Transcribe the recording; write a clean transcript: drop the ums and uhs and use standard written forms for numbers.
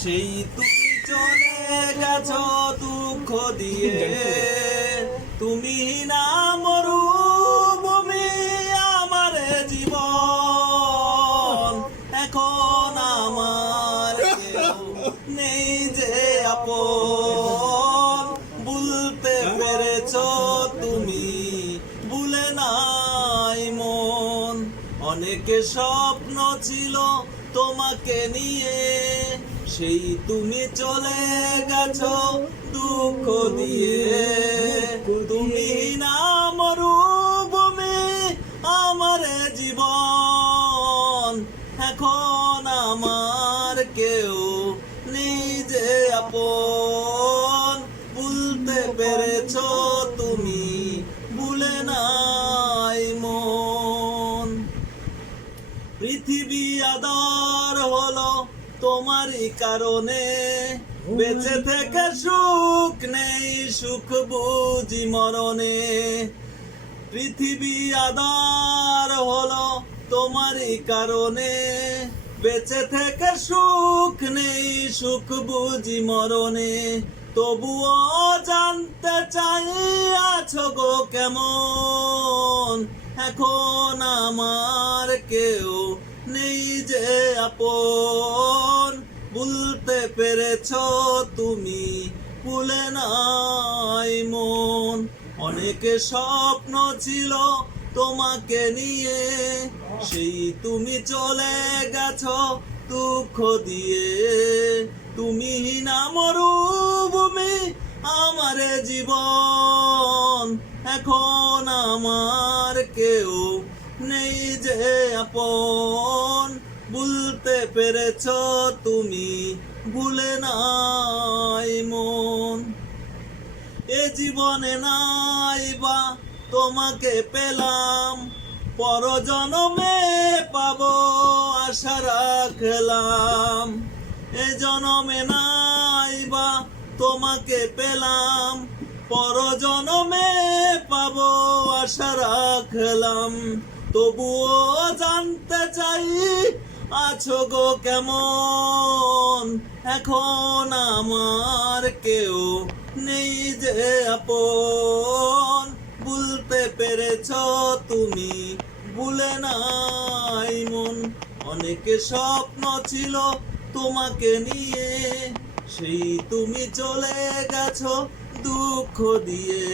সেই তুমি চলে গেছো দুঃখ দিয়ে। তুমি না মরুভূমি আমার জীবন, এখন আমার কেউ নেই যে আপন। ভুলতে পেরেছো তুমি, ভুলে নাই মন। অনেকে স্বপ্ন ছিল তোমাকে নিয়ে, সেই তুমি চলে গেছো দুঃখ দিয়ে। তুমি না মরুভূমি আমার জীবন, এখন আমার কেউ নেই যে আপন। ভুলতে পেরেছো তুমি, ভুলে নাই মন। পৃথিবী আদর হলো তোমারই কারণে, বেঁচে থেকে সুখ নেই, সুখ বুঝি মরণে। পৃথিবী আদর হলো তোমারই কারণে, বেঁচে থেকে সুখ নেই, সুখ বুঝি মরণে। তবুও জানতে চাই আছো গো কেমন, এখন আমার কেউ নেই যে আপন। ভুলতে পেরেছো তুমি, ভুলে নাই মন। অনেকে স্বপ্ন ছিল তোমাকে নিয়ে, সেই তুমি চলে গেছো দুঃখ দিয়ে। তুমি না মরুভূমি আমার জীবন, এখন আমার কেউ নেই যে আপন। ভুলতে পেরেছো তুমি, ভুলে নাই মন। এ জীবনে নাই বা তোমাকে পেলাম, পরজনমে পাবো আশা রাখলাম। এ জনমে নাই বা তোমাকে পেলাম, পরজনমে পাবো আশা রাখলাম। তবুও জানতে চাই আছো গো কেমন, এখন আমার কেউ নেই যে আপন। ভুলতে পেরেছো তুমি, ভুলে নাই মন। অনেকে স্বপ্ন ছিল তোমাকে নিয়ে, সেই তুমি চলে গেছো দুঃখ দিয়ে।